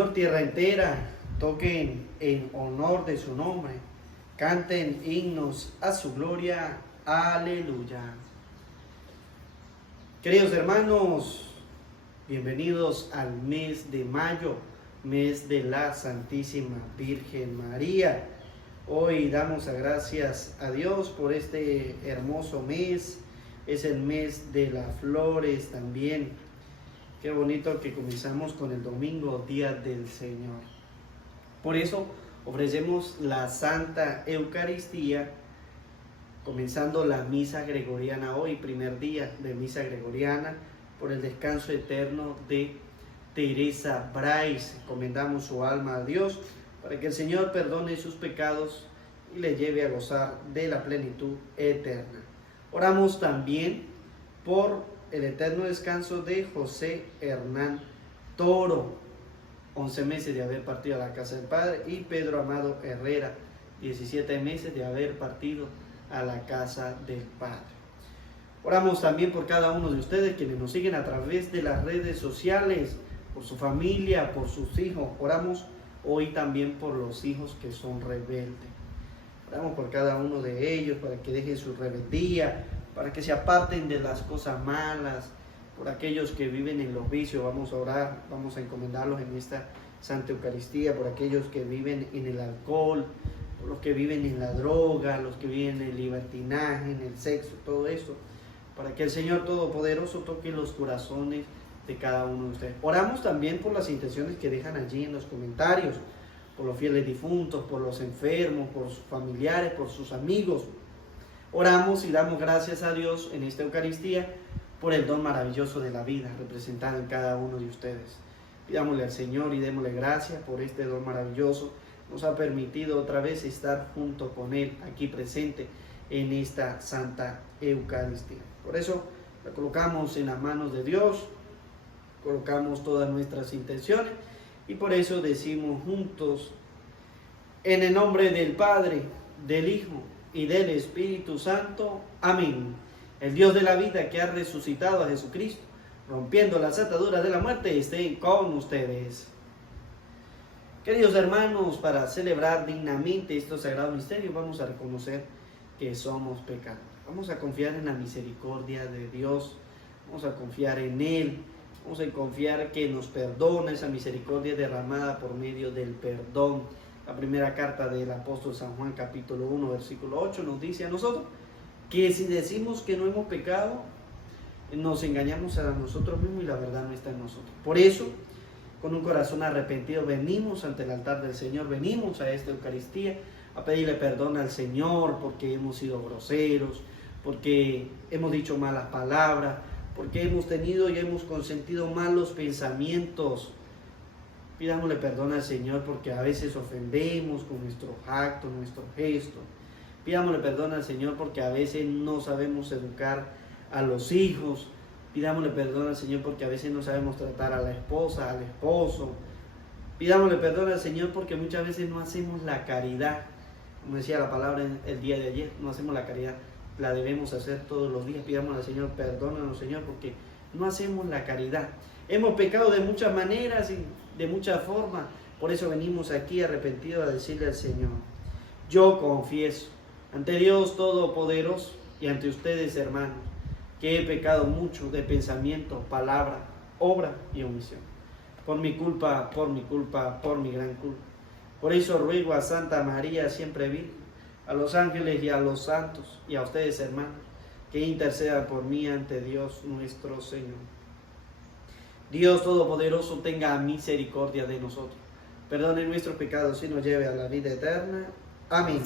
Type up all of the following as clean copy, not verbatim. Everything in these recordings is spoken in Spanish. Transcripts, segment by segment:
Señor tierra entera, toquen en honor de su nombre, canten himnos a su gloria, aleluya. Queridos hermanos, bienvenidos al mes de mayo, mes de la Santísima Virgen María. Hoy damos gracias a Dios por este hermoso mes, es el mes de las flores también. Qué bonito que comenzamos con el domingo, Día del Señor. Por eso ofrecemos la Santa Eucaristía, comenzando la misa gregoriana hoy, primer día de misa gregoriana, por el descanso eterno de Teresa Brais. Encomendamos su alma a Dios para que el Señor perdone sus pecados y le lleve a gozar de la plenitud eterna. Oramos también por el eterno descanso de José Hernán Toro, 11 meses de haber partido a la casa del Padre, y Pedro Amado Herrera, 17 meses de haber partido a la casa del Padre. Oramos también por cada uno de ustedes quienes nos siguen a través de las redes sociales, por su familia, por sus hijos. Oramos hoy también por los hijos que son rebeldes. Oramos por cada uno de ellos para que dejen su rebeldía, para que se aparten de las cosas malas, por aquellos que viven en los vicios. Vamos a orar, vamos a encomendarlos en esta Santa Eucaristía, por aquellos que viven en el alcohol, por los que viven en la droga, los que viven en el libertinaje, en el sexo, todo esto, para que el Señor Todopoderoso toque los corazones de cada uno de ustedes. Oramos también por las intenciones que dejan allí en los comentarios, por los fieles difuntos, por los enfermos, por sus familiares, por sus amigos. Oramos y damos gracias a Dios en esta Eucaristía por el don maravilloso de la vida representado en cada uno de ustedes. Pidámosle al Señor y démosle gracias por este don maravilloso. Nos ha permitido otra vez estar junto con Él, aquí presente en esta Santa Eucaristía. Por eso la colocamos en las manos de Dios, colocamos todas nuestras intenciones y por eso decimos juntos, en el nombre del Padre, del Hijo y del Espíritu Santo. Amén. El Dios de la vida que ha resucitado a Jesucristo, rompiendo las ataduras de la muerte, esté con ustedes. Queridos hermanos, para celebrar dignamente estos sagrados misterios, vamos a reconocer que somos pecadores. Vamos a confiar en la misericordia de Dios, vamos a confiar en Él, vamos a confiar que nos perdona, esa misericordia derramada por medio del perdón. La primera carta del apóstol San Juan, capítulo 1, versículo 8, nos dice a nosotros que si decimos que no hemos pecado, nos engañamos a nosotros mismos y la verdad no está en nosotros. Por eso, con un corazón arrepentido, venimos ante el altar del Señor, venimos a esta Eucaristía a pedirle perdón al Señor porque hemos sido groseros, porque hemos dicho malas palabras, porque hemos tenido y hemos consentido malos pensamientos. Pidámosle perdón al Señor porque a veces ofendemos con nuestros actos, nuestros gestos. Pidámosle perdón al Señor porque a veces no sabemos educar a los hijos. Pidámosle perdón al Señor porque a veces no sabemos tratar a la esposa, al esposo. Pidámosle perdón al Señor porque muchas veces no hacemos la caridad. Como decía la palabra el día de ayer, no hacemos la caridad. La debemos hacer todos los días. Pidámosle al Señor, perdónanos, Señor, porque no hacemos la caridad. Hemos pecado de muchas maneras y de muchas formas. Por eso venimos aquí arrepentidos a decirle al Señor: yo confieso ante Dios Todopoderoso y ante ustedes, hermanos, que he pecado mucho de pensamiento, palabra, obra y omisión. Por mi culpa, por mi culpa, por mi gran culpa. Por eso ruego a Santa María, siempre Virgen, a los ángeles y a los santos, y a ustedes, hermanos, que intercedan por mí ante Dios nuestro Señor. Dios Todopoderoso tenga misericordia de nosotros, perdone nuestros pecados y nos lleve a la vida eterna. Amén.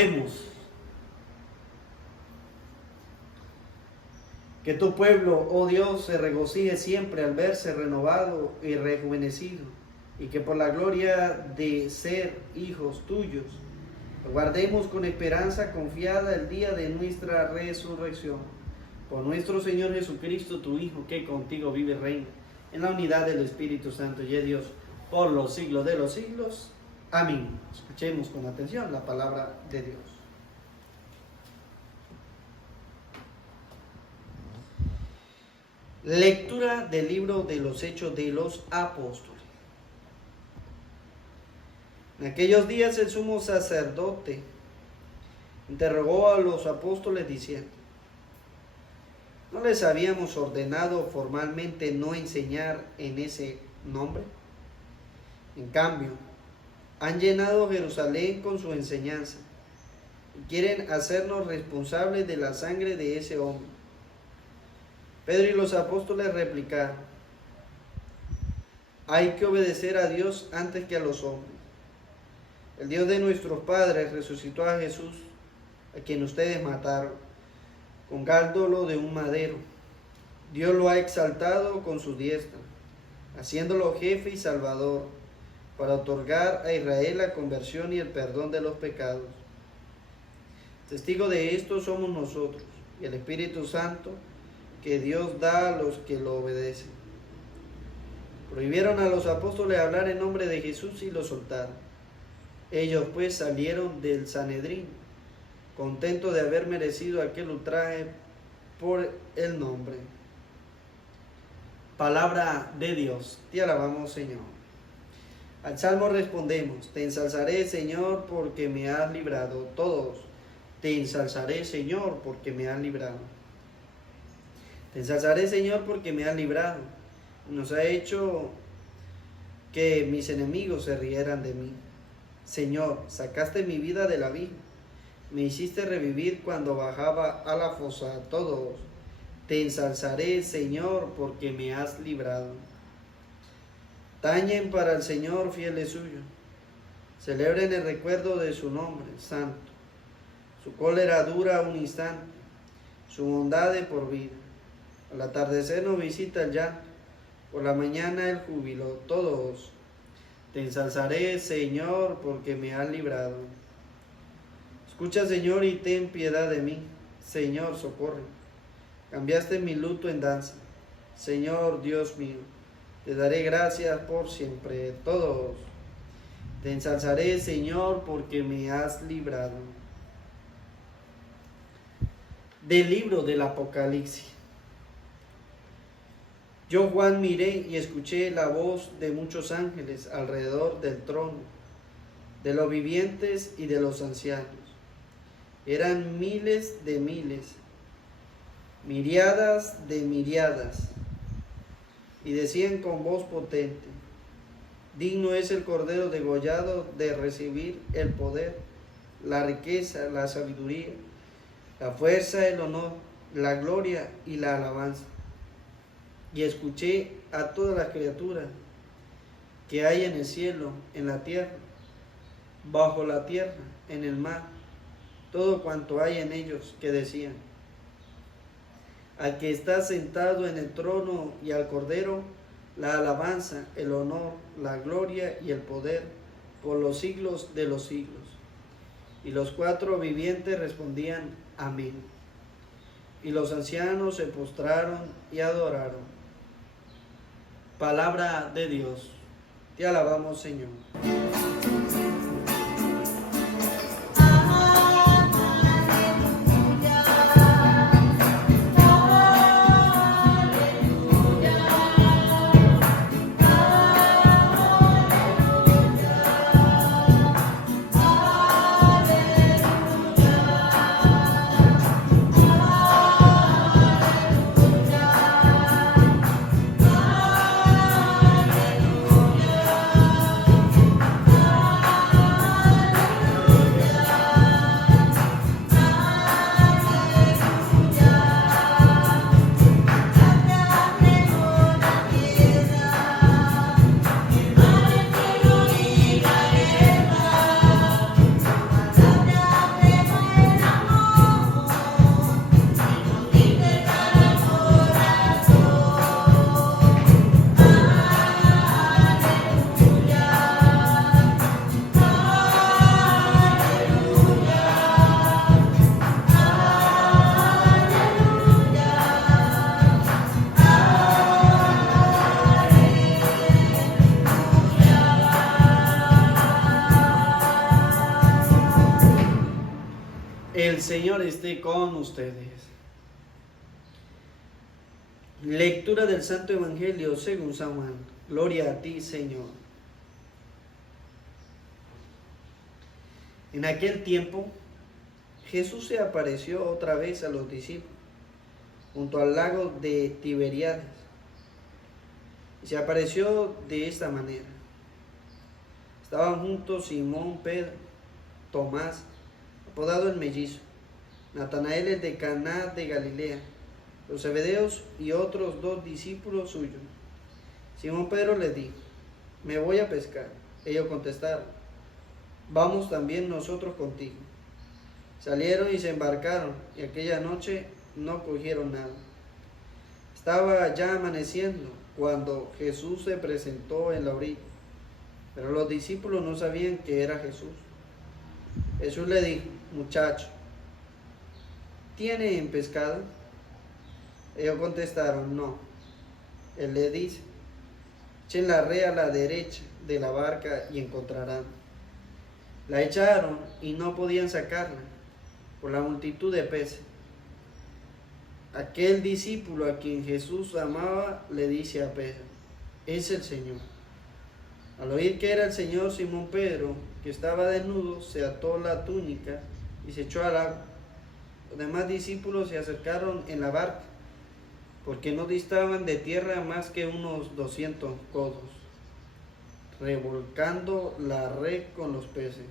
Oremos. Que tu pueblo, oh Dios, se regocije siempre al verse renovado y rejuvenecido, y que por la gloria de ser hijos tuyos, guardemos con esperanza confiada el día de nuestra resurrección. Por nuestro Señor Jesucristo, tu Hijo, que contigo vive y reina, en la unidad del Espíritu Santo y de Dios, por los siglos de los siglos. Amén. Escuchemos con atención la palabra de Dios. Lectura del libro de los Hechos de los Apóstoles. En aquellos días el sumo sacerdote interrogó a los apóstoles diciendo: ¿no les habíamos ordenado formalmente no enseñar en ese nombre? En cambio, han llenado Jerusalén con su enseñanza y quieren hacernos responsables de la sangre de ese hombre. Pedro y los apóstoles replicaron: hay que obedecer a Dios antes que a los hombres. El Dios de nuestros padres resucitó a Jesús, a quien ustedes mataron, colgándolo de un madero. Dios lo ha exaltado con su diestra, haciéndolo jefe y salvador, para otorgar a Israel la conversión y el perdón de los pecados. Testigo de esto somos nosotros y el Espíritu Santo que Dios da a los que lo obedecen. Prohibieron a los apóstoles hablar en nombre de Jesús y lo soltaron. Ellos pues salieron del Sanedrín, contentos de haber merecido aquel ultraje por el nombre. Palabra de Dios. Te alabamos, Señor. Al salmo respondemos: te ensalzaré, Señor, porque me has librado. Todos: te ensalzaré, Señor, porque me has librado. Te ensalzaré, Señor, porque me has librado. Nos ha hecho que mis enemigos se rieran de mí. Señor, sacaste mi vida del abismo. Me hiciste revivir cuando bajaba a la fosa. Todos: te ensalzaré, Señor, porque me has librado. Tañen para el Señor fieles suyos. Celebren el recuerdo de su nombre santo. Su cólera dura un instante, su bondad de por vida. Al atardecer nos visita el llanto, por la mañana el júbilo. Todos: te ensalzaré, Señor, porque me has librado. Escucha, Señor, y ten piedad de mí. Señor, socorre. Cambiaste mi luto en danza. Señor, Dios mío, te daré gracias por siempre. Todos: te ensalzaré, Señor, porque me has librado. Del libro del Apocalipsis. Yo, Juan, miré y escuché la voz de muchos ángeles alrededor del trono, de los vivientes y de los ancianos. Eran miles de miles, miriadas de miriadas, y decían con voz potente: digno es el Cordero degollado de recibir el poder, la riqueza, la sabiduría, la fuerza, el honor, la gloria y la alabanza. Y escuché a todas las criaturas que hay en el cielo, en la tierra, bajo la tierra, en el mar, todo cuanto hay en ellos, que decían: al que está sentado en el trono y al Cordero, la alabanza, el honor, la gloria y el poder por los siglos de los siglos. Y los cuatro vivientes respondían: amén. Y los ancianos se postraron y adoraron. Palabra de Dios. Te alabamos, Señor. El Señor esté con ustedes. Lectura del Santo Evangelio según San Juan. Gloria a ti, Señor. En aquel tiempo, Jesús se apareció otra vez a los discípulos junto al lago de Tiberíades. Y se apareció de esta manera. Estaban juntos Simón, Pedro, Tomás, apodado el Mellizo, Natanael el de Caná de Galilea, los Zebedeos y otros 2 discípulos suyos. Simón Pedro les dijo: me voy a pescar. Ellos contestaron: vamos también nosotros contigo. Salieron y se embarcaron, y aquella noche no cogieron nada. Estaba ya amaneciendo cuando Jesús se presentó en la orilla, pero los discípulos no sabían que era Jesús. Jesús le dijo: muchacho, ¿tienen pescado? Ellos contestaron: no. Él le dice: echen la red a la derecha de la barca y encontrarán. La echaron y no podían sacarla por la multitud de peces. Aquel discípulo a quien Jesús amaba le dice a Pedro: es el Señor. Al oír que era el Señor, Simón Pedro, que estaba desnudo, se ató la túnica y se echó al agua. Los demás discípulos se acercaron en la barca, porque no distaban de tierra más que unos 200 codos, revolcando la red con los peces.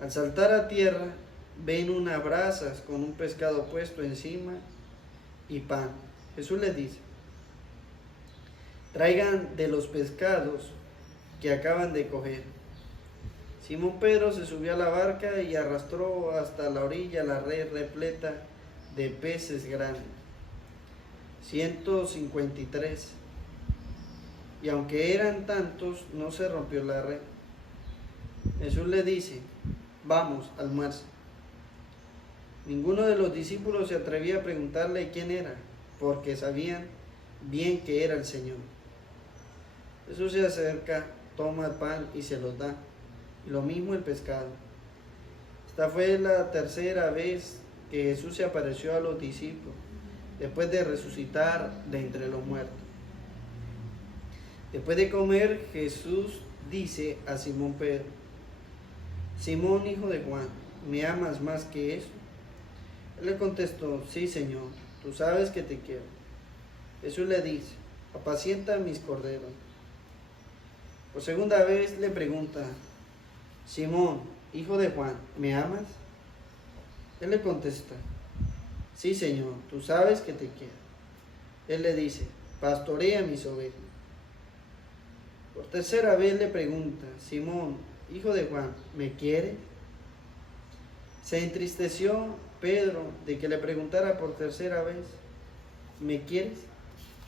Al saltar a tierra, ven unas brasas con un pescado puesto encima y pan. Jesús les dice: traigan de los pescados que acaban de coger. Simón Pedro se subió a la barca y arrastró hasta la orilla la red repleta de peces grandes, 153. Y aunque eran tantos, no se rompió la red. Jesús le dice: vamos, almuerza. Ninguno de los discípulos se atrevía a preguntarle quién era, porque sabían bien que era el Señor. Jesús se acerca, toma el pan y se los da, y lo mismo el pescado. Esta fue la tercera vez que Jesús se apareció a los discípulos, después de resucitar de entre los muertos. Después de comer, Jesús dice a Simón Pedro: Simón, hijo de Juan, ¿me amas más que eso? Él le contestó: sí, Señor, tú sabes que te quiero. Jesús le dice: apacienta mis corderos. Por segunda vez le pregunta: Simón, hijo de Juan, ¿me amas? Él le contesta: sí, Señor, tú sabes que te quiero. Él le dice: pastorea mis ovejas. Por tercera vez le pregunta: Simón, hijo de Juan, ¿me quieres? Se entristeció Pedro de que le preguntara por tercera vez: ¿me quieres?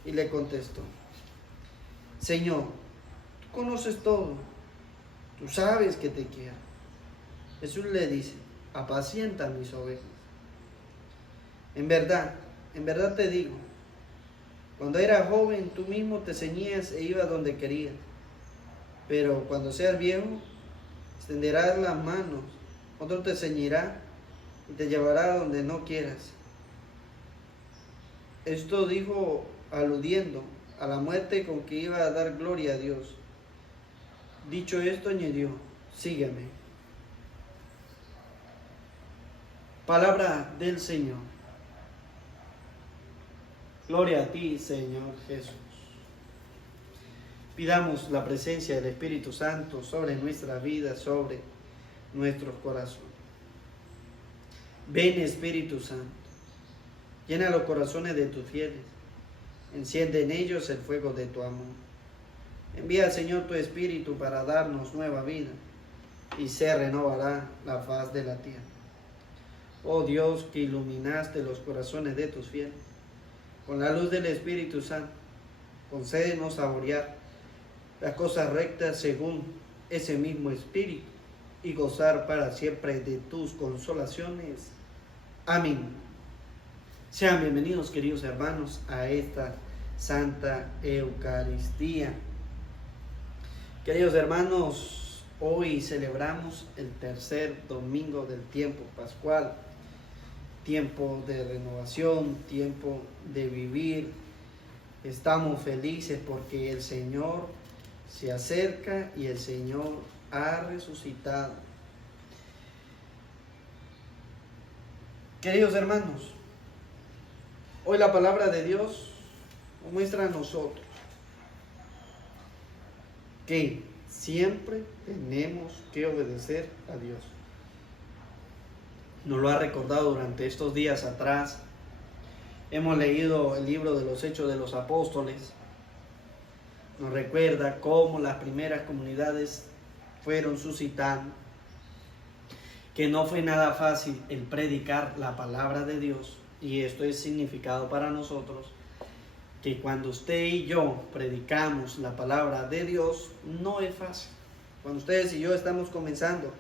Y le contestó: Señor, tú conoces todo, tú sabes que te quiero. Jesús le dice: apacienta mis ovejas. En verdad te digo, cuando eras joven tú mismo te ceñías e ibas donde querías, pero cuando seas viejo extenderás las manos, otro te ceñirá y te llevará donde no quieras. Esto dijo aludiendo a la muerte con que iba a dar gloria a Dios. Dicho esto, añadió: sígueme. Palabra del Señor. Gloria a ti, Señor Jesús. Pidamos la presencia del Espíritu Santo sobre nuestra vida, sobre nuestros corazones. Ven, Espíritu Santo, llena los corazones de tus fieles, enciende en ellos el fuego de tu amor. Envía, Señor, tu Espíritu para darnos nueva vida, y se renovará la faz de la tierra. Oh Dios, que iluminaste los corazones de tus fieles, con la luz del Espíritu Santo, concédenos saborear las cosas rectas según ese mismo Espíritu, y gozar para siempre de tus consolaciones. Amén. Sean bienvenidos, queridos hermanos, a esta Santa Eucaristía. Queridos hermanos, Hoy celebramos el tercer domingo del tiempo pascual, tiempo de renovación, tiempo de vivir. Estamos felices porque el Señor se acerca y el Señor ha resucitado. Queridos hermanos, hoy la palabra de Dios nos muestra a nosotros que siempre tenemos que obedecer a Dios. Nos lo ha recordado durante estos días atrás. Hemos leído el libro de los Hechos de los Apóstoles. Nos recuerda cómo las primeras comunidades fueron suscitando, que no fue nada fácil el predicar la palabra de Dios. Y esto es significado para nosotros, que cuando usted y yo predicamos la palabra de Dios, no es fácil. Cuando ustedes y yo estamos comenzando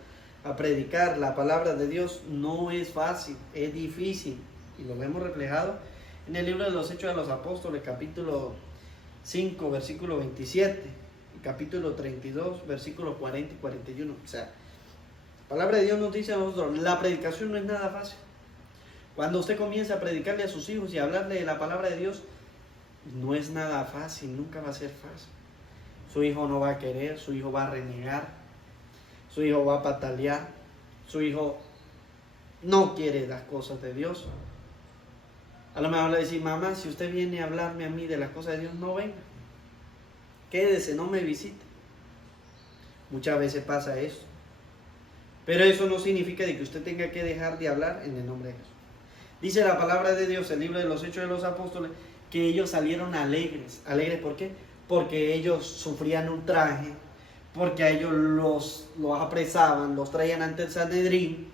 a predicar la palabra de Dios, no es fácil, es difícil. Y lo vemos reflejado en el libro de los Hechos de los Apóstoles, capítulo 5, versículo 27, y capítulo 32, versículos 40 y 41. O sea, la palabra de Dios nos dice a nosotros, la predicación no es nada fácil. Cuando usted comienza a predicarle a sus hijos y a hablarle de la palabra de Dios, no es nada fácil, nunca va a ser fácil. Su hijo no va a querer, su hijo va a renegar, su hijo va a patalear, su hijo no quiere las cosas de Dios. A lo mejor le decir, mamá, si usted viene a hablarme a mí de las cosas de Dios, no venga. Quédese, no me visite. Muchas veces pasa eso. Pero eso no significa de que usted tenga que dejar de hablar en el nombre de Jesús. Dice la palabra de Dios, el libro de los Hechos de los Apóstoles, que ellos salieron alegres. ¿Alegres por qué? Porque ellos sufrían ultraje, porque a ellos los apresaban, los traían ante el Sanedrín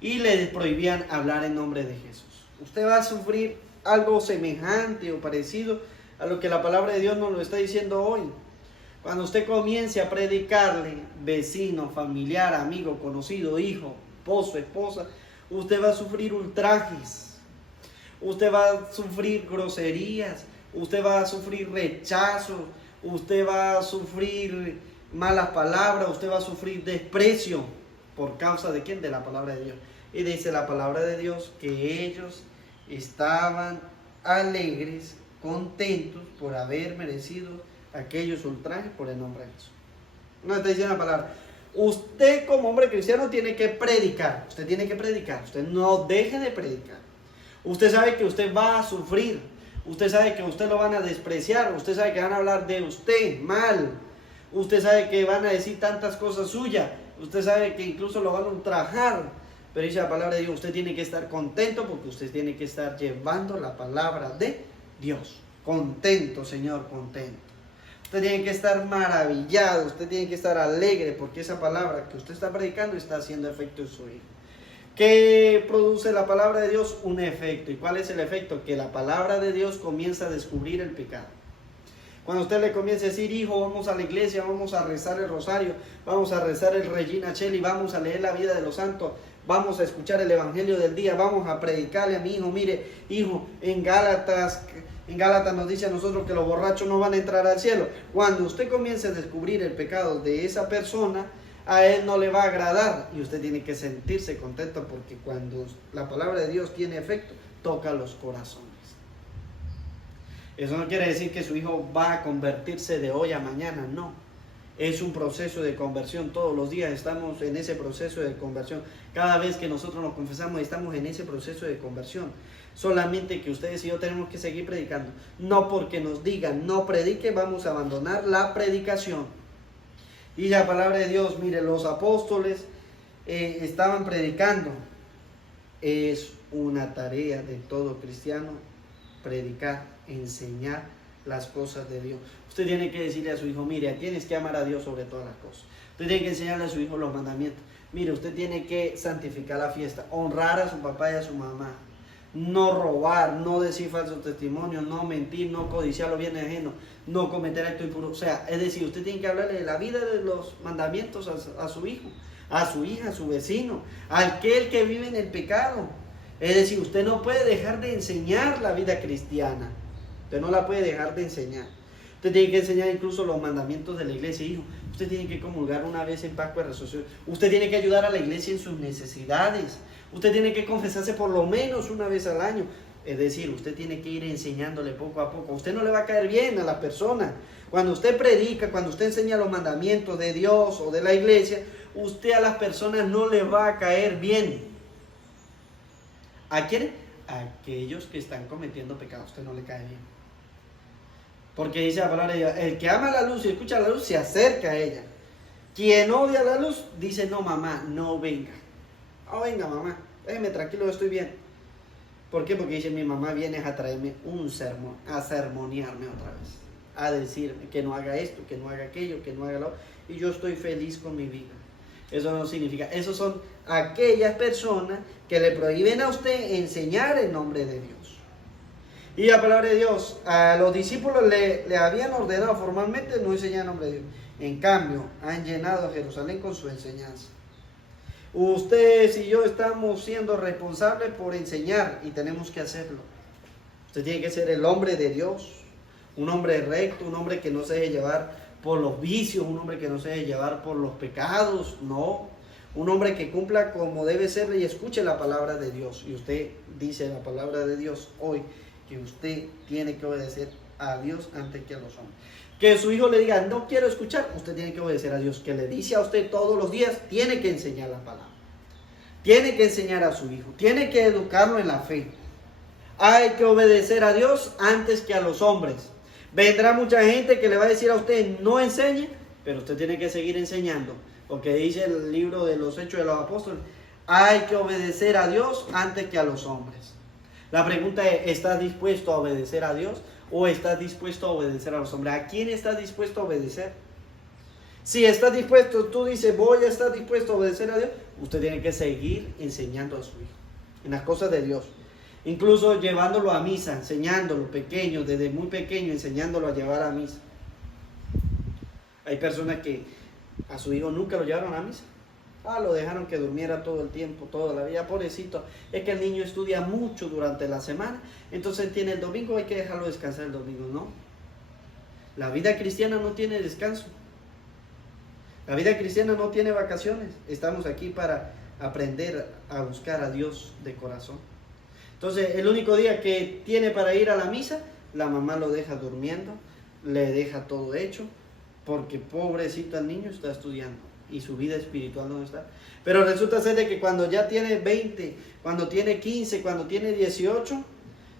y les prohibían hablar en nombre de Jesús. Usted va a sufrir algo semejante o parecido a lo que la palabra de Dios nos lo está diciendo hoy. Cuando usted comience a predicarle, vecino, familiar, amigo, conocido, hijo, esposo, esposa, usted va a sufrir ultrajes, usted va a sufrir groserías, usted va a sufrir rechazo, usted va a sufrir malas palabras, usted va a sufrir desprecio. ¿Por causa de quién? De la palabra de Dios. Y dice la palabra de Dios que ellos estaban alegres, contentos por haber merecido aquellos ultrajes por el nombre de Jesús. No está diciendo la palabra. Usted como hombre cristiano tiene que predicar. Usted tiene que predicar. Usted no deje de predicar. Usted sabe que usted va a sufrir. Usted sabe que usted lo van a despreciar. Usted sabe que van a hablar de usted mal. Usted sabe que van a decir tantas cosas suyas. Usted sabe que incluso lo van a ultrajar. Pero dice la palabra de Dios, usted tiene que estar contento porque usted tiene que estar llevando la palabra de Dios. Contento, Señor, contento. Usted tiene que estar maravillado, usted tiene que estar alegre porque esa palabra que usted está predicando está haciendo efecto en su hijo. ¿Qué produce la palabra de Dios? Un efecto. ¿Y cuál es el efecto? Que la palabra de Dios comienza a descubrir el pecado. Cuando usted le comience a decir, hijo, vamos a la iglesia, vamos a rezar el rosario, vamos a rezar el Regina Coeli, vamos a leer la vida de los santos, vamos a escuchar el evangelio del día, vamos a predicarle a mi hijo, mire, hijo, en Gálatas nos dice a nosotros que los borrachos no van a entrar al cielo. Cuando usted comience a descubrir el pecado de esa persona, a él no le va a agradar y usted tiene que sentirse contento porque cuando la palabra de Dios tiene efecto, toca los corazones. Eso no quiere decir que su hijo va a convertirse de hoy a mañana, no. Es un proceso de conversión, todos los días estamos en ese proceso de conversión. Cada vez que nosotros nos confesamos estamos en ese proceso de conversión. Solamente que ustedes y yo tenemos que seguir predicando. No porque nos digan no predique, vamos a abandonar la predicación. Y la palabra de Dios, mire, los apóstoles estaban predicando. Es una tarea de todo cristiano predicar, enseñar las cosas de Dios. Usted tiene que decirle a su hijo, mire, tienes que amar a Dios sobre todas las cosas. Usted tiene que enseñarle a su hijo los mandamientos. Mire, usted tiene que santificar la fiesta, honrar a su papá y a su mamá, no robar, no decir falso testimonio, no mentir, no codiciar los bienes ajenos, no cometer acto impuro. O sea, es decir, usted tiene que hablarle de la vida de los mandamientos a su hijo, a su hija, a su vecino, a aquel que vive en el pecado. Es decir, usted no puede dejar de enseñar la vida cristiana. Usted no la puede dejar de enseñar. Usted tiene que enseñar incluso los mandamientos de la iglesia. Hijo, usted tiene que comulgar una vez en Pascua de Resurrección. Usted tiene que ayudar a la iglesia en sus necesidades. Usted tiene que confesarse por lo menos una vez al año. Es decir, usted tiene que ir enseñándole poco a poco. A usted no le va a caer bien a las personas. Cuando usted predica, cuando usted enseña los mandamientos de Dios o de la iglesia, usted a las personas no le va a caer bien. ¿A quién? A aquellos que están cometiendo pecado. A usted no le cae bien. Porque dice la palabra de Dios, el que ama la luz y escucha la luz se acerca a ella. Quien odia la luz dice, no mamá, no venga. No venga mamá, déjeme tranquilo, yo estoy bien. ¿Por qué? Porque dice, mi mamá viene a traerme un sermón, a sermonearme otra vez. A decirme que no haga esto, que no haga aquello, que no haga lo otro. Y yo estoy feliz con mi vida. Eso no significa, esos son aquellas personas que le prohíben a usted enseñar el nombre de Dios. Y la palabra de Dios, a los discípulos le habían ordenado formalmente no enseñar el nombre de Dios. En cambio, han llenado a Jerusalén con su enseñanza. Ustedes y yo estamos siendo responsables por enseñar y tenemos que hacerlo. Usted tiene que ser el hombre de Dios, un hombre recto, un hombre que no se deje llevar por los vicios, un hombre que no se deje llevar por los pecados, no. Un hombre que cumpla como debe ser y escuche la palabra de Dios. Y usted dice la palabra de Dios hoy, que usted tiene que obedecer a Dios antes que a los hombres. Que su hijo le diga, no quiero escuchar, usted tiene que obedecer a Dios. Que le dice a usted todos los días, tiene que enseñar la palabra. Tiene que enseñar a su hijo, tiene que educarlo en la fe. Hay que obedecer a Dios antes que a los hombres. Vendrá mucha gente que le va a decir a usted, no enseñe, pero usted tiene que seguir enseñando. Porque dice el libro de los Hechos de los Apóstoles, hay que obedecer a Dios antes que a los hombres. La pregunta es, ¿estás dispuesto a obedecer a Dios o estás dispuesto a obedecer a los hombres? ¿A quién estás dispuesto a obedecer? Si estás dispuesto, tú dices, voy a estar dispuesto a obedecer a Dios, usted tiene que seguir enseñando a su hijo en las cosas de Dios. Incluso llevándolo a misa, enseñándolo pequeño, desde muy pequeño, enseñándolo a llevar a misa. Hay personas que a su hijo nunca lo llevaron a misa. Lo dejaron que durmiera todo el tiempo, toda la vida. Pobrecito, es que el niño estudia mucho durante la semana, entonces tiene el domingo, hay que dejarlo descansar el domingo. No, la vida cristiana no tiene descanso. La vida cristiana no tiene vacaciones. Estamos aquí para aprender a buscar a Dios de corazón. Entonces, el único día que tiene para ir a la misa, la mamá lo deja durmiendo, le deja todo hecho, porque pobrecito el niño está estudiando y su vida espiritual no está. Pero resulta ser de que cuando ya tiene 20, cuando tiene 15, cuando tiene 18,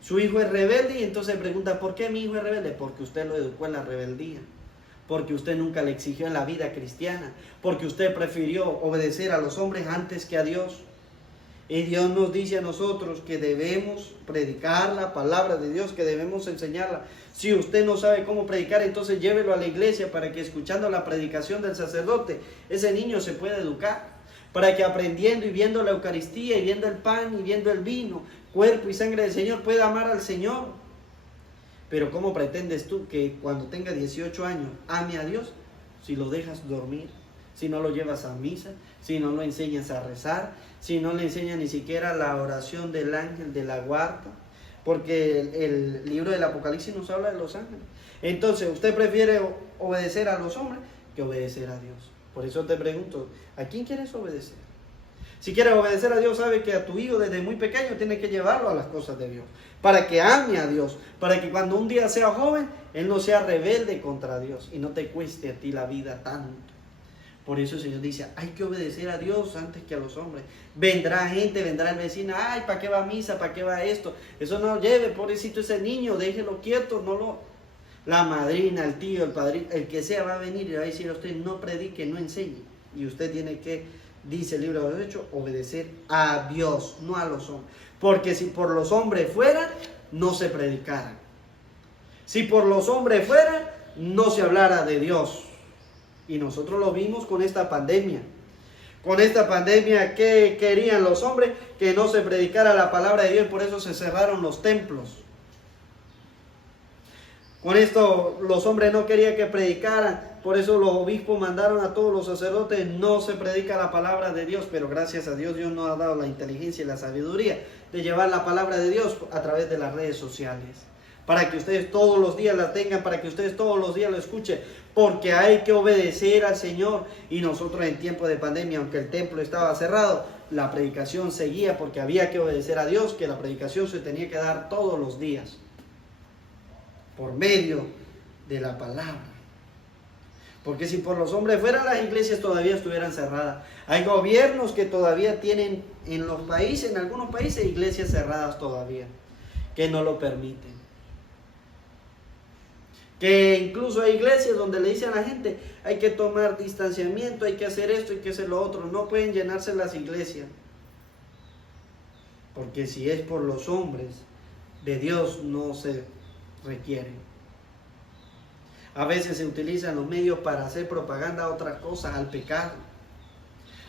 su hijo es rebelde y entonces pregunta, ¿por qué mi hijo es rebelde? Porque usted lo educó en la rebeldía. Porque usted nunca le exigió en la vida cristiana, porque usted prefirió obedecer a los hombres antes que a Dios. Y Dios nos dice a nosotros que debemos predicar la palabra de Dios, que debemos enseñarla. Si usted no sabe cómo predicar, entonces llévelo a la iglesia para que escuchando la predicación del sacerdote, ese niño se pueda educar. Para que aprendiendo y viendo la Eucaristía y viendo el pan y viendo el vino, cuerpo y sangre del Señor, pueda amar al Señor. Pero ¿cómo pretendes tú que cuando tenga 18 años ame a Dios si lo dejas dormir, si no lo llevas a misa, si no lo enseñas a rezar, si no le enseñas ni siquiera la oración del ángel de la guarda? Porque el libro del Apocalipsis nos habla de los ángeles. Entonces, usted prefiere obedecer a los hombres que obedecer a Dios. Por eso te pregunto, ¿a quién quieres obedecer? Si quieres obedecer a Dios, sabe que a tu hijo desde muy pequeño tiene que llevarlo a las cosas de Dios, para que ame a Dios, para que cuando un día sea joven, él no sea rebelde contra Dios y no te cueste a ti la vida tanto. Por eso el Señor dice, hay que obedecer a Dios antes que a los hombres. Vendrá gente, vendrá el vecino, ay, ¿para qué va a misa? ¿Para qué va esto? Eso no lo lleve, pobrecito ese niño, déjelo quieto, no lo... La madrina, el tío, el padrino, el que sea va a venir y le va a decir a usted, no predique, no enseñe. Y usted tiene que, dice el libro de los Hechos, obedecer a Dios, no a los hombres. Porque si por los hombres fueran, no se predicaran. Si por los hombres fueran, no se hablara de Dios. Y nosotros lo vimos con esta pandemia. Con esta pandemia, ¿qué querían los hombres? Que no se predicara la palabra de Dios y por eso se cerraron los templos. Con esto los hombres no querían que predicaran, por eso los obispos mandaron a todos los sacerdotes, no se predica la palabra de Dios, pero gracias a Dios, Dios nos ha dado la inteligencia y la sabiduría de llevar la palabra de Dios a través de las redes sociales. para que ustedes todos los días la tengan, para que ustedes todos los días lo escuchen, porque hay que obedecer al Señor. Y nosotros en tiempo de pandemia, aunque el templo estaba cerrado, la predicación seguía porque había que obedecer a Dios, que la predicación se tenía que dar todos los días, por medio de la palabra. Porque si por los hombres fueran, las iglesias todavía estuvieran cerradas. Hay gobiernos que todavía tienen en los países, en algunos países, iglesias cerradas todavía, que no lo permiten. Que incluso hay iglesias donde le dicen a la gente, hay que tomar distanciamiento, hay que hacer esto, hay que hacer lo otro. No pueden llenarse las iglesias. Porque si es por los hombres, de Dios no se requiere. A veces se utilizan los medios para hacer propaganda a otras cosas, al pecado,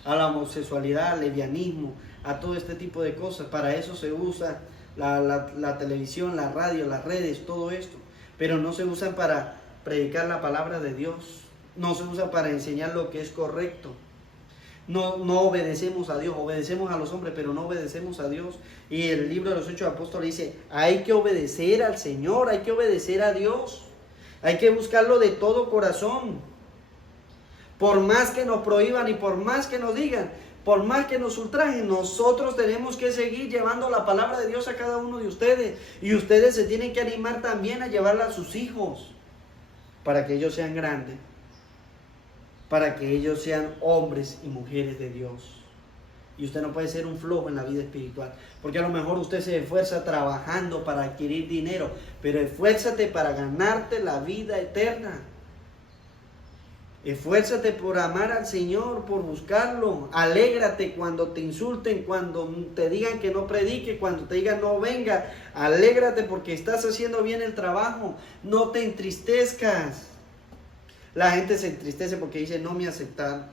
a la homosexualidad, al lesbianismo, a todo este tipo de cosas. Para eso se usa la televisión, la radio, las redes, todo esto. Pero no se usa para predicar la palabra de Dios. No se usa para enseñar lo que es correcto. No obedecemos a Dios, obedecemos a los hombres, pero no obedecemos a Dios. Y el libro de los Hechos Apóstoles dice, hay que obedecer al Señor, hay que obedecer a Dios. Hay que buscarlo de todo corazón. Por más que nos prohíban y por más que nos digan, por más que nos ultrajen, nosotros tenemos que seguir llevando la palabra de Dios a cada uno de ustedes. Y ustedes se tienen que animar también a llevarla a sus hijos, para que ellos sean grandes, para que ellos sean hombres y mujeres de Dios. Y usted no puede ser un flojo en la vida espiritual, porque a lo mejor usted se esfuerza trabajando para adquirir dinero, pero esfuérzate para ganarte la vida eterna. Esfuérzate por amar al Señor, por buscarlo. Alégrate cuando te insulten, cuando te digan que no predique, cuando te digan no venga. Alégrate porque estás haciendo bien el trabajo. No te entristezcas. La gente se entristece porque dice no me aceptaron.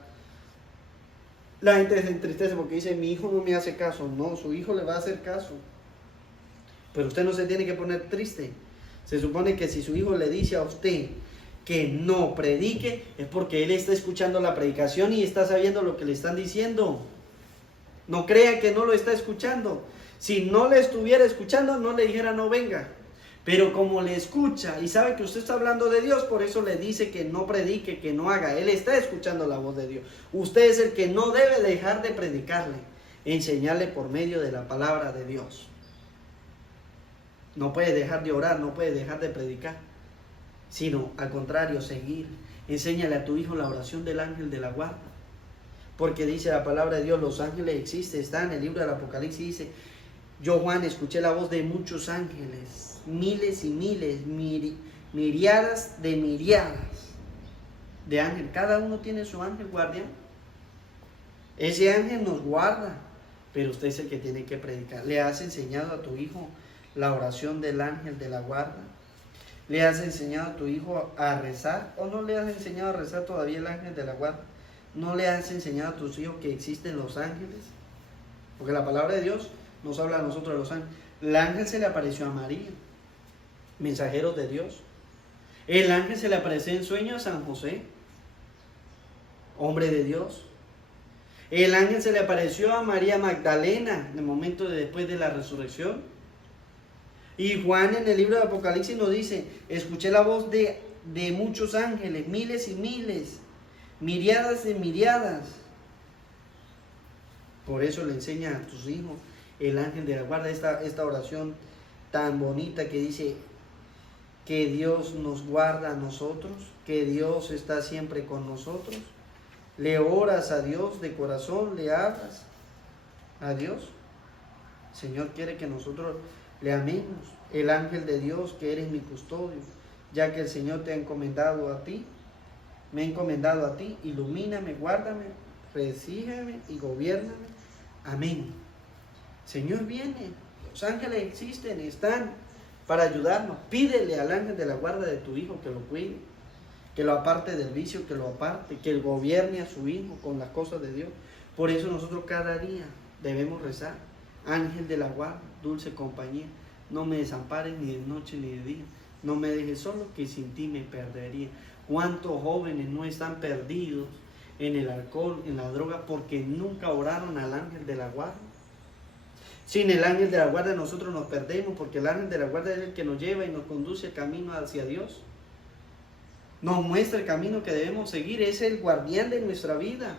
La gente se entristece porque dice mi hijo no me hace caso. No, su hijo le va a hacer caso. Pero usted no se tiene que poner triste. Se supone que si su hijo le dice a usted que no predique, es porque él está escuchando la predicación y está sabiendo lo que le están diciendo. No crea que no lo está escuchando. Si no le estuviera escuchando, no le dijera no venga. Pero como le escucha y sabe que usted está hablando de Dios, por eso le dice que no predique, que no haga. Él está escuchando la voz de Dios. Usted es el que no debe dejar de predicarle, enseñarle por medio de la palabra de Dios. No puede dejar de orar, no puede dejar de predicar, sino al contrario, seguir. Enséñale a tu hijo la oración del ángel de la guarda. Porque dice la palabra de Dios, los ángeles existen, está en el libro del Apocalipsis, dice, yo Juan escuché la voz de muchos ángeles, miles y miles, miriadas de ángeles. Cada uno tiene su ángel guardián. Ese ángel nos guarda, pero usted es el que tiene que predicar. ¿Le has enseñado a tu hijo la oración del ángel de la guarda? ¿Le has enseñado a tu hijo a rezar? ¿O no le has enseñado a rezar todavía el ángel de la guarda? ¿No le has enseñado a tus hijos que existen los ángeles? Porque la palabra de Dios nos habla a nosotros de los ángeles. El ángel se le apareció a María, mensajeros de Dios. El ángel se le apareció en sueño a San José, hombre de Dios. El ángel se le apareció a María Magdalena en el momento después de la resurrección. Y Juan en el libro de Apocalipsis nos dice, escuché la voz de muchos ángeles, miles y miles, miriadas de miriadas. Por eso le enseña a tus hijos el ángel de la guarda, esta oración tan bonita que dice que Dios nos guarda a nosotros, que Dios está siempre con nosotros. Le oras a Dios de corazón, le hablas a Dios. El Señor quiere que nosotros le amemos. El ángel de Dios, que eres mi custodio, ya que el Señor te ha encomendado a ti, me ha encomendado a ti, ilumíname, guárdame, recíbeme y gobiérname. Amén. El Señor viene, los ángeles existen, están para ayudarnos. Pídele al ángel de la guarda de tu hijo que lo cuide, que lo aparte del vicio, que lo aparte, que él gobierne a su hijo con las cosas de Dios. Por eso nosotros cada día debemos rezar. Ángel de la guarda, dulce compañía, no me desampares ni de noche ni de día. No me dejes solo, que sin ti me perdería. ¿Cuántos jóvenes no están perdidos en el alcohol, en la droga, porque nunca oraron al ángel de la guarda? Sin el ángel de la guarda nosotros nos perdemos, porque el ángel de la guarda es el que nos lleva y nos conduce el camino hacia Dios. Nos muestra el camino que debemos seguir, es el guardián de nuestra vida.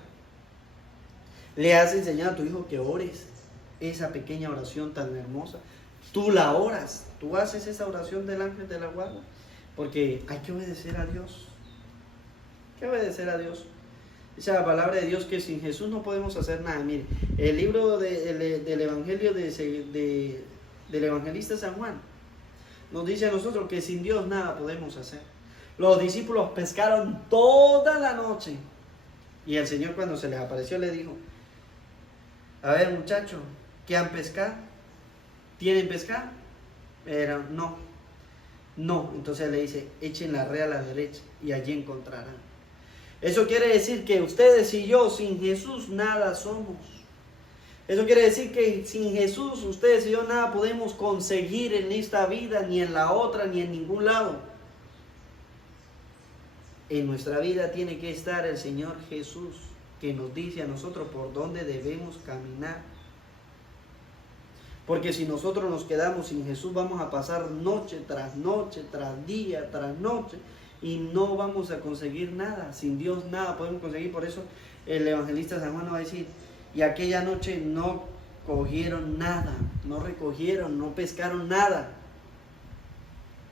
Le has enseñado a tu hijo que ores esa pequeña oración tan hermosa. Tú la oras, tú haces esa oración del ángel de la guarda, porque hay que obedecer a Dios. Hay que obedecer a Dios. Dice la palabra de Dios que sin Jesús no podemos hacer nada. Mire, el libro del Evangelio del evangelista San Juan nos dice a nosotros que sin Dios nada podemos hacer. Los discípulos pescaron toda la noche y el Señor, cuando se les apareció, le dijo: a ver, muchachos, ¿qué han pescado? ¿Tienen pescado? Pero no. Entonces le dice: echen la red a la derecha y allí encontrarán. Eso quiere decir que ustedes y yo sin Jesús nada somos. Eso quiere decir que sin Jesús ustedes y yo nada podemos conseguir en esta vida, ni en la otra, ni en ningún lado. En nuestra vida tiene que estar el Señor Jesús, que nos dice a nosotros por dónde debemos caminar. Porque si nosotros nos quedamos sin Jesús, vamos a pasar noche tras noche, tras día, tras noche, y no vamos a conseguir nada. Sin Dios nada podemos conseguir. Por eso el evangelista San Juan nos va a decir: y aquella noche no cogieron nada, no recogieron, no pescaron nada.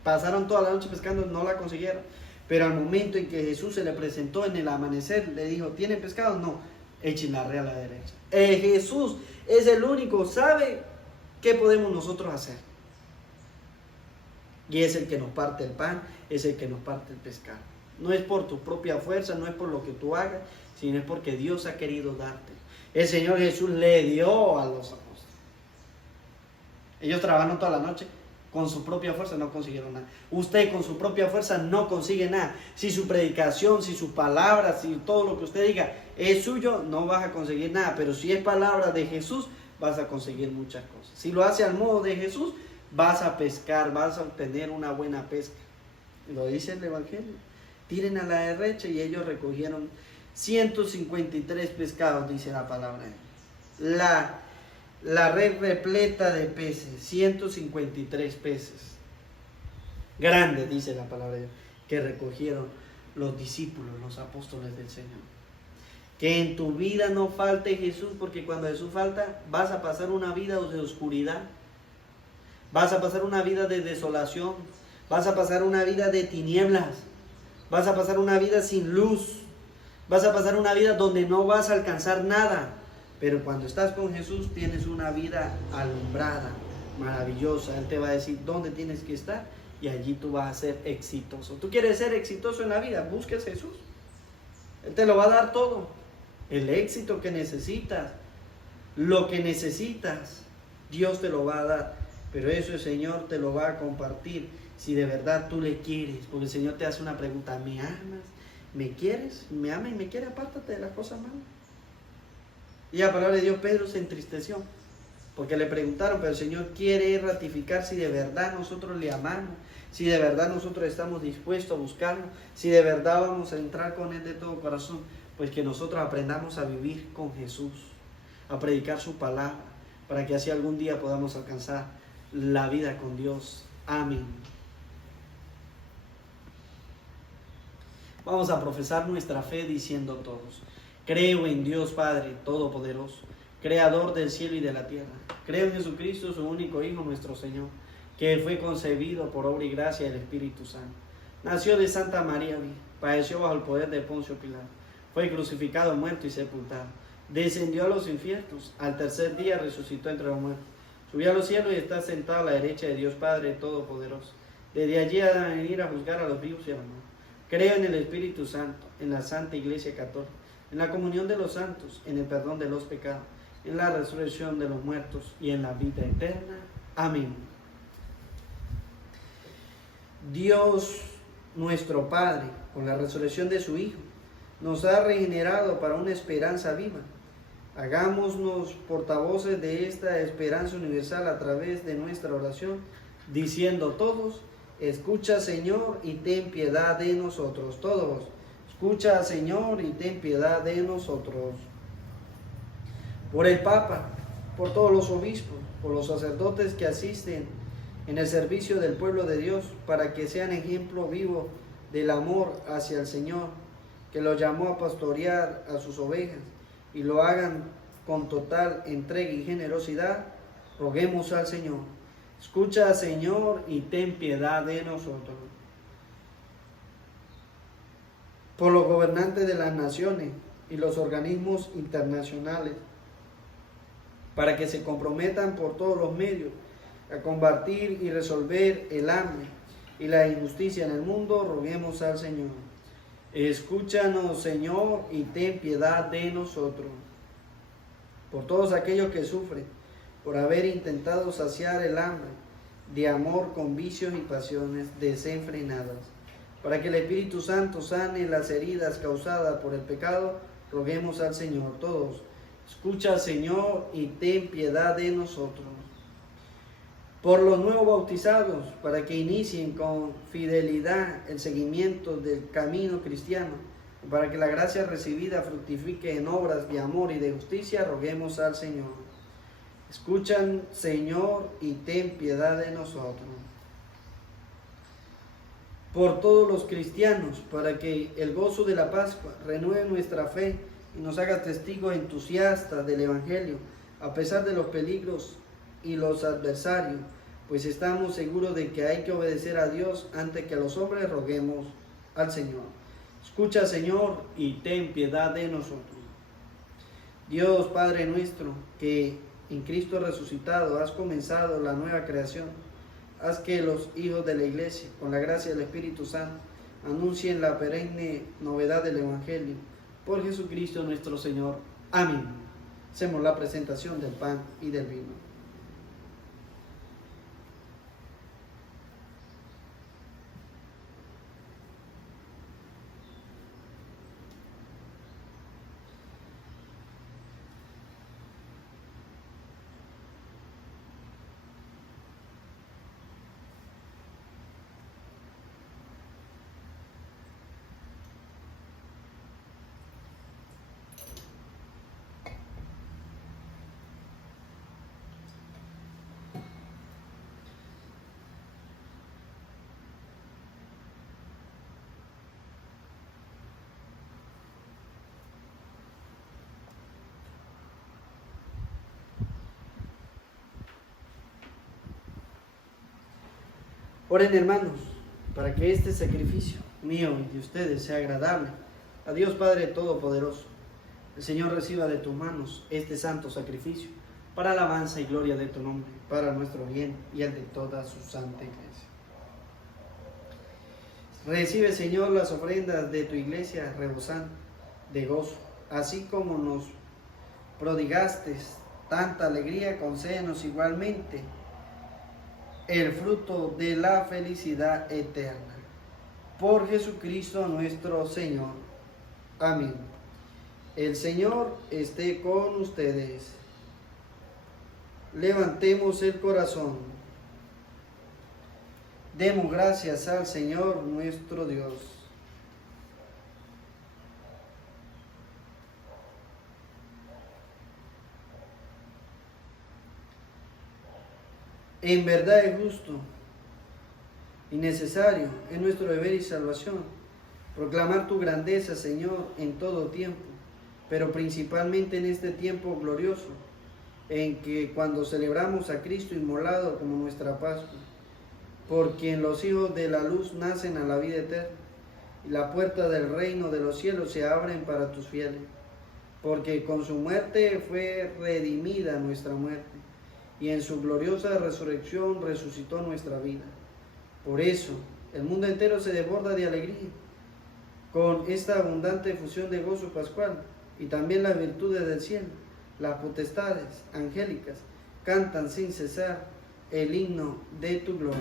Pasaron toda la noche pescando, no la consiguieron. Pero al momento en que Jesús se le presentó en el amanecer, le dijo: ¿tienen pescado? No, echen la red a la derecha. Jesús es el único, sabe qué podemos nosotros hacer. Y es el que nos parte el pan, es el que nos parte el pescado. No es por tu propia fuerza, no es por lo que tú hagas, sino es porque Dios ha querido darte. El Señor Jesús le dio a los apóstoles. Ellos trabajaron toda la noche, con su propia fuerza no consiguieron nada. Usted con su propia fuerza no consigue nada. Si su predicación, si sus palabras, si todo lo que usted diga es suyo, no vas a conseguir nada. Pero si es palabra de Jesús, vas a conseguir muchas cosas. Si lo hace al modo de Jesús, vas a pescar, vas a obtener una buena pesca. Lo dice el Evangelio. Tiren a la derecha, y ellos recogieron 153 pescados, dice la palabra. La red repleta de peces, 153 peces. Grandes, dice la palabra de Dios, que recogieron los discípulos, los apóstoles del Señor. Que en tu vida no falte Jesús, porque cuando Jesús falta, vas a pasar una vida de oscuridad. Vas a pasar una vida de desolación. Vas a pasar una vida de tinieblas. Vas a pasar una vida sin luz. Vas a pasar una vida donde no vas a alcanzar nada. Pero cuando estás con Jesús tienes una vida alumbrada, maravillosa. Él te va a decir dónde tienes que estar y allí tú vas a ser exitoso. ¿Tú quieres ser exitoso en la vida? Busques a Jesús. Él te lo va a dar todo. El éxito que necesitas, lo que necesitas, Dios te lo va a dar. Pero eso el Señor te lo va a compartir si de verdad tú le quieres. Porque el Señor te hace una pregunta: ¿me amas? ¿Me quieres? ¿Me amas y me quieres? Apártate de las cosas malas. Y la palabra de Dios, Pedro se entristeció porque le preguntaron, pero el Señor quiere ratificar si de verdad nosotros le amamos, si de verdad nosotros estamos dispuestos a buscarlo, si de verdad vamos a entrar con Él de todo corazón. Pues que nosotros aprendamos a vivir con Jesús, a predicar su palabra, para que así algún día podamos alcanzar la vida con Dios. Amén. Vamos a profesar nuestra fe diciendo todos: creo en Dios Padre Todopoderoso, Creador del cielo y de la tierra. Creo en Jesucristo, su único Hijo, nuestro Señor, que fue concebido por obra y gracia del Espíritu Santo. Nació de Santa María, padeció bajo el poder de Poncio Pilato, fue crucificado, muerto y sepultado. Descendió a los infiernos, al tercer día resucitó entre los muertos. Subió a los cielos y está sentado a la derecha de Dios Padre Todopoderoso. Desde allí ha de venir a juzgar a los vivos y a los muertos. Creo en el Espíritu Santo, en la Santa Iglesia Católica, en la comunión de los santos, en el perdón de los pecados, en la resurrección de los muertos y en la vida eterna. Amén. Dios nuestro Padre, con la resurrección de su Hijo, nos ha regenerado para una esperanza viva. Hagámonos portavoces de esta esperanza universal a través de nuestra oración, diciendo todos: escucha, Señor, y ten piedad de nosotros. Todos: escucha, Señor, y ten piedad de nosotros. Por el Papa, por todos los obispos, por los sacerdotes que asisten en el servicio del pueblo de Dios, para que sean ejemplo vivo del amor hacia el Señor, que los llamó a pastorear a sus ovejas, y lo hagan con total entrega y generosidad. Roguemos al Señor. Escucha, Señor, y ten piedad de nosotros. Por los gobernantes de las naciones y los organismos internacionales, para que se comprometan por todos los medios a combatir y resolver el hambre y la injusticia en el mundo, roguemos al Señor. Escúchanos, Señor, y ten piedad de nosotros. Por todos aquellos que sufren por haber intentado saciar el hambre de amor con vicios y pasiones desenfrenadas, para que el Espíritu Santo sane las heridas causadas por el pecado, roguemos al Señor. Todos, escucha, Señor, y ten piedad de nosotros. Por los nuevos bautizados, para que inicien con fidelidad el seguimiento del camino cristiano, para que la gracia recibida fructifique en obras de amor y de justicia, roguemos al Señor. Escuchan, Señor, y ten piedad de nosotros. Por todos los cristianos, para que el gozo de la Pascua renueve nuestra fe y nos haga testigos entusiastas del Evangelio, a pesar de los peligros y los adversarios, pues estamos seguros de que hay que obedecer a Dios antes que a los hombres, roguemos al Señor. Escucha, Señor, y ten piedad de nosotros. Dios Padre nuestro, que en Cristo resucitado has comenzado la nueva creación, haz que los hijos de la Iglesia, con la gracia del Espíritu Santo, anuncien la perenne novedad del Evangelio. Por Jesucristo nuestro Señor. Amén. Hacemos la presentación del pan y del vino. Oren, hermanos, para que este sacrificio mío y de ustedes sea agradable a Dios Padre Todopoderoso. El Señor reciba de tus manos este santo sacrificio para alabanza y gloria de tu nombre, para nuestro bien y el de toda su santa iglesia. Recibe, Señor, las ofrendas de tu iglesia rebosando de gozo, así como nos prodigaste tanta alegría, concédenos igualmente el fruto de la felicidad eterna. Por Jesucristo nuestro Señor. Amén. El Señor esté con ustedes. Levantemos el corazón. Demos gracias al Señor nuestro Dios. En verdad es justo y necesario, es nuestro deber y salvación, proclamar tu grandeza, Señor, en todo tiempo, pero principalmente en este tiempo glorioso, en que cuando celebramos a Cristo inmolado como nuestra Pascua, por quien los hijos de la luz nacen a la vida eterna, y la puerta del reino de los cielos se abren para tus fieles, porque con su muerte fue redimida nuestra muerte, y en su gloriosa resurrección resucitó nuestra vida. Por eso, el mundo entero se desborda de alegría con esta abundante efusión de gozo pascual, y también las virtudes del cielo, las potestades angélicas, cantan sin cesar el himno de tu gloria.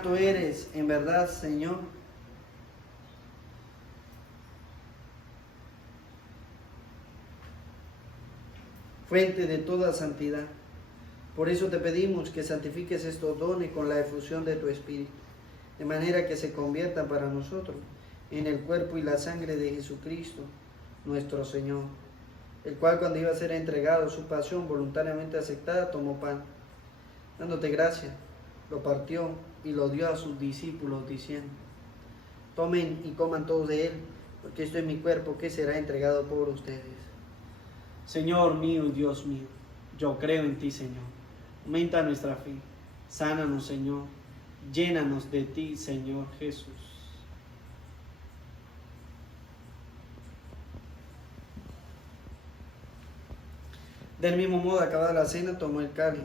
santo eres, en verdad, Señor. Fuente de toda santidad. Por eso te pedimos que santifiques estos dones con la efusión de tu Espíritu, de manera que se conviertan para nosotros en el cuerpo y la sangre de Jesucristo, nuestro Señor, el cual cuando iba a ser entregado su pasión voluntariamente aceptada, tomó pan, dándote gracias, lo partió y lo dio a sus discípulos, diciendo: tomen y coman todos de él, porque esto es mi cuerpo que será entregado por ustedes. Señor mío y Dios mío, yo creo en ti, Señor. Aumenta nuestra fe, sánanos, Señor, llénanos de ti, Señor Jesús. Del mismo modo, acabada la cena, tomó el cáliz,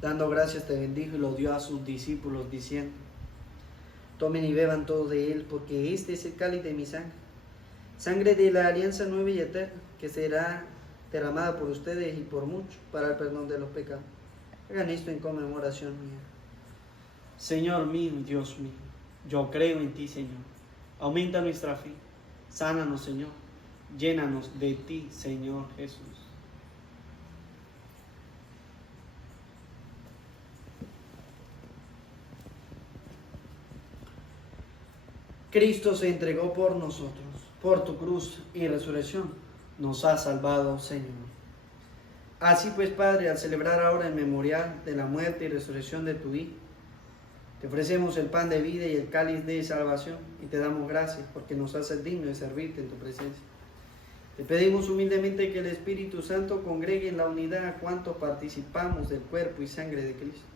dando gracias te bendijo y lo dio a sus discípulos, diciendo: tomen y beban todos de él, porque este es el cáliz de mi sangre, sangre de la alianza nueva y eterna, que será derramada por ustedes y por muchos para el perdón de los pecados. Hagan esto en conmemoración mía. Señor mío, Dios mío, yo creo en ti, Señor. Aumenta nuestra fe, sánanos, Señor, llénanos de ti, Señor Jesús. Cristo se entregó por nosotros, por tu cruz y resurrección nos ha salvado, Señor. Así pues, Padre, al celebrar ahora el memorial de la muerte y resurrección de tu Hijo, te ofrecemos el pan de vida y el cáliz de salvación y te damos gracias porque nos haces digno de servirte en tu presencia. Te pedimos humildemente que el Espíritu Santo congregue en la unidad a cuantos participamos del cuerpo y sangre de Cristo.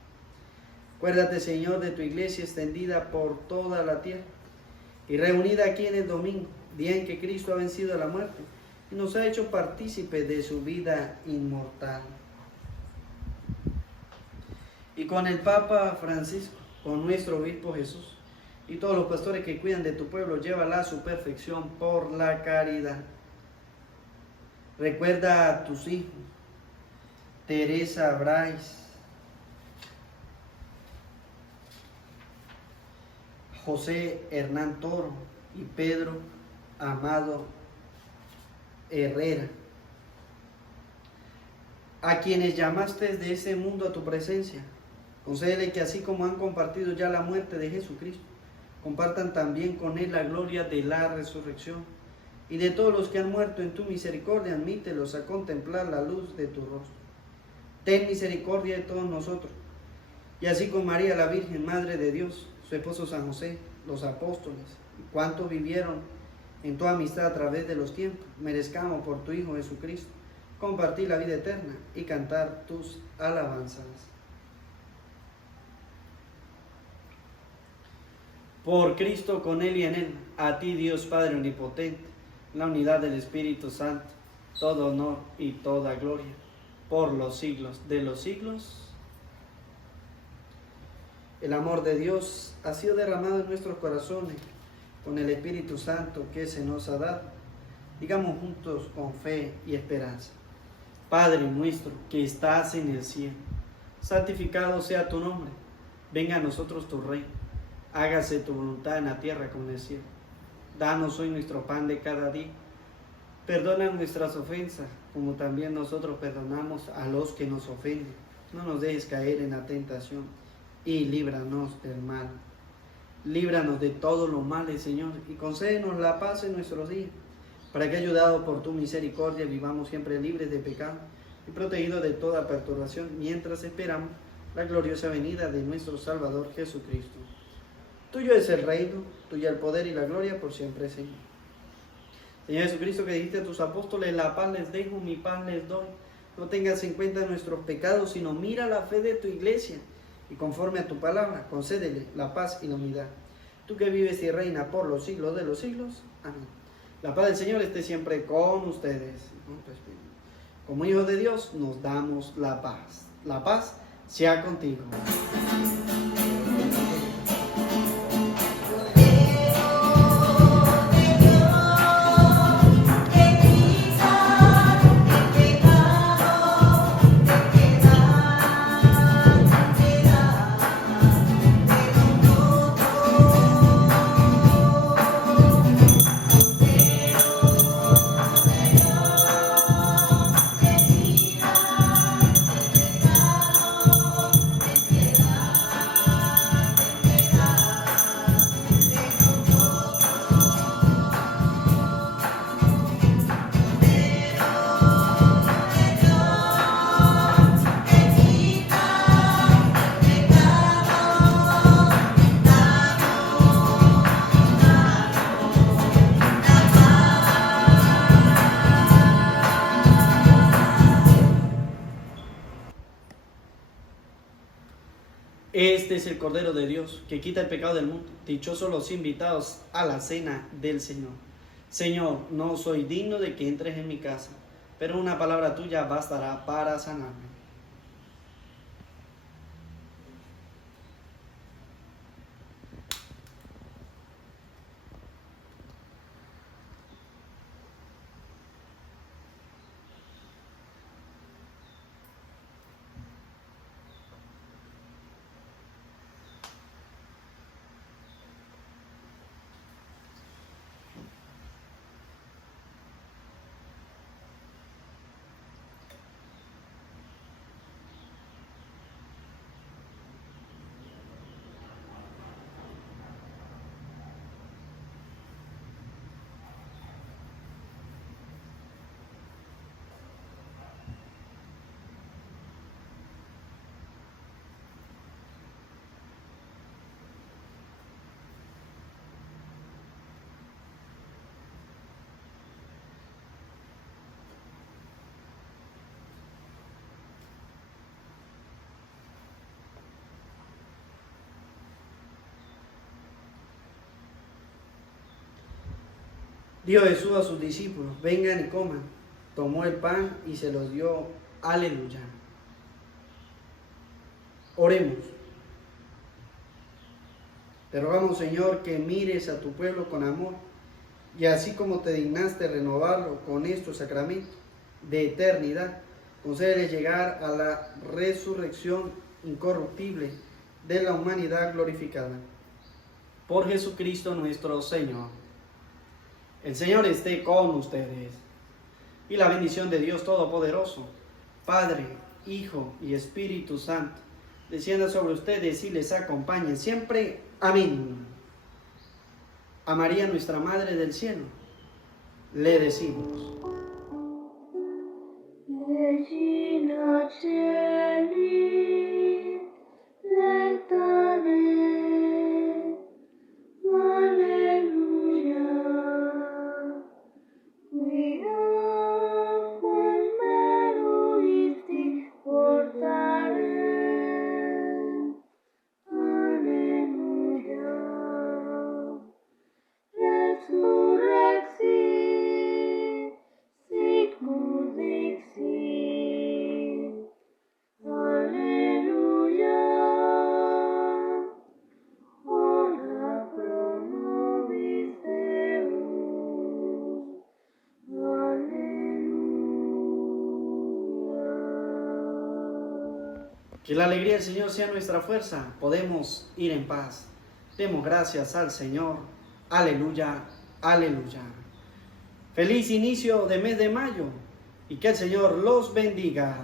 Acuérdate, Señor, de tu iglesia extendida por toda la tierra y reunida aquí en el domingo, día en que Cristo ha vencido a la muerte y nos ha hecho partícipes de su vida inmortal. Y con el Papa Francisco, con nuestro obispo Jesús y todos los pastores que cuidan de tu pueblo, llévala a su perfección por la caridad. Recuerda a tus hijos, Teresa Bryce, José Hernán Toro y Pedro Amado Herrera, a quienes llamaste de ese mundo a tu presencia. Concédele que así como han compartido ya la muerte de Jesucristo, compartan también con él la gloria de la resurrección. Y de todos los que han muerto en tu misericordia, admítelos a contemplar la luz de tu rostro. Ten misericordia de todos nosotros. Y así con María la Virgen, Madre de Dios, su esposo San José, los apóstoles, y cuantos vivieron en tu amistad a través de los tiempos, merezcamos por tu Hijo Jesucristo compartir la vida eterna y cantar tus alabanzas. Por Cristo, con Él y en Él, a ti Dios Padre Omnipotente, la unidad del Espíritu Santo, todo honor y toda gloria, por los siglos de los siglos. El amor de Dios ha sido derramado en nuestros corazones con el Espíritu Santo que se nos ha dado. Digamos juntos con fe y esperanza: Padre nuestro que estás en el cielo, santificado sea tu nombre. Venga a nosotros tu reino. Hágase tu voluntad en la tierra como en el cielo. Danos hoy nuestro pan de cada día. Perdona nuestras ofensas, como también nosotros perdonamos a los que nos ofenden. No nos dejes caer en la tentación y líbranos del mal. Líbranos de todo lo malo, Señor, y concédenos la paz en nuestros días, para que, ayudados por tu misericordia, vivamos siempre libres de pecado y protegidos de toda perturbación, mientras esperamos la gloriosa venida de nuestro Salvador Jesucristo. Tuyo es el reino, tuyo el poder y la gloria por siempre, Señor. Señor Jesucristo, que dijiste a tus apóstoles: la paz les dejo, mi paz les doy. No tengas en cuenta nuestros pecados, sino mira la fe de tu iglesia, y conforme a tu palabra, concédele la paz y la unidad. Tú que vives y reinas por los siglos de los siglos. Amén. La paz del Señor esté siempre con ustedes. Como hijos de Dios, nos damos la paz. La paz sea contigo. Este es el Cordero de Dios, que quita el pecado del mundo. Dichosos los invitados a la cena del Señor. Señor, no soy digno de que entres en mi casa, pero una palabra tuya bastará para sanarme. Dijo Jesús a sus discípulos: vengan y coman. Tomó el pan y se los dio. Aleluya. Oremos. Te rogamos, Señor, que mires a tu pueblo con amor, y así como te dignaste renovarlo con estos sacramentos de eternidad, concédele llegar a la resurrección incorruptible de la humanidad glorificada. Por Jesucristo nuestro Señor. El Señor esté con ustedes. Y la bendición de Dios Todopoderoso, Padre, Hijo y Espíritu Santo, descienda sobre ustedes y les acompañe siempre. Amén. A María, nuestra Madre del Cielo, le decimos: Regina Celi, lectare, alleluia, quia quem meruisti portare, alleluia, resurrexi, sicut dixit, alleluia, ora pro nobis Deus, alleluia. que la alegría del Señor sea nuestra fuerza. Podemos ir en paz. Demos gracias al Señor. Aleluya, aleluya. Feliz inicio de mes de mayo y que el Señor los bendiga.